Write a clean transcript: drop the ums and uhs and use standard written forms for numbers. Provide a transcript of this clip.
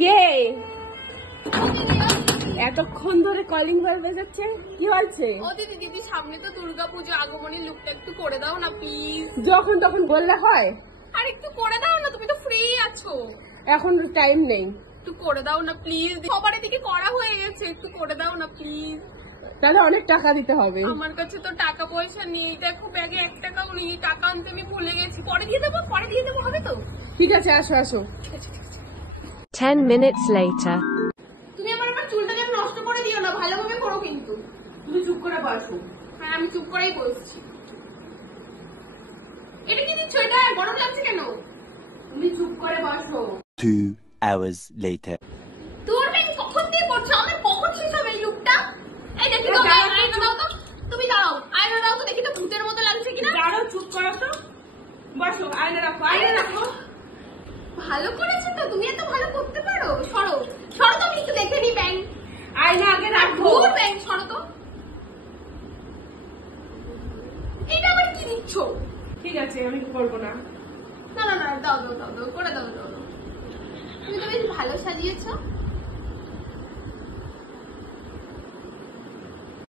কে এতক্ষণ ধরে calling bell বাজাচ্ছে? কি হয়েছে? ও দিদি দিদি, সামনে তো দুর্গাপুজো, আগমনী লুকটা একটু করে দাও না প্লিজ। যখন তখন বললে হয়? আর একটু করে দাও না, তুমি তো ফ্রি আছো। এখন টাইম নেই। একটু করে দাও না প্লিজ, সবার এদিকে করা হয়ে গেছে, একটু করে দাও না প্লিজ। তাহলে অনেক টাকা দিতে হবে। আমার কাছে তো টাকা পয়সা নেই, দেখো ব্যাগে 1 টাকাও নেই, টাকা আনতে আমি ভুলে গেছি। পরে দিয়ে দেবো হবে তো? ঠিক আছে, আসো আসো। 10 minutes later. তুমি আমার চুলটা যেন নষ্ট করে দিও না, ভালোভাবে করো কিন্তু। তুমি চুপ করে বসো। হ্যাঁ, আমি চুপ করেই বসছি। এটা কি দিচ্ছ? এটা গরম লাগছে কেন? তুমি চুপ করে বসো। 2 hours later. তোর ব্যাগ কখন দিয়ে করছো? আমার কখন শেষ হবে এই লুকটা? এই দেখি তো, আয়না দাও তো। তুমি দাঁড়াও, আয়না দাও তো, দেখি তো ভূতের মতো লাগছে কিনা। দাঁড়াও, চুপ করো তো। বসো, আয়না রাখো, আয়না রাখো। ভালো করেছো তো, তুমি এত ভালো করতে পারো। সরো সরো তো, আমি একটু দেখে নি ব্যাং। আয়না আগে রাখো। দূর ব্যাং, সরো তো। এটা আবার কি দিচ্ছ? ঠিক আছে, আমি করবো না। না না না, দাও দাও দাও দাও, করে দাও দাও। তুমি তো বেশ ভালো সাজিয়েছো।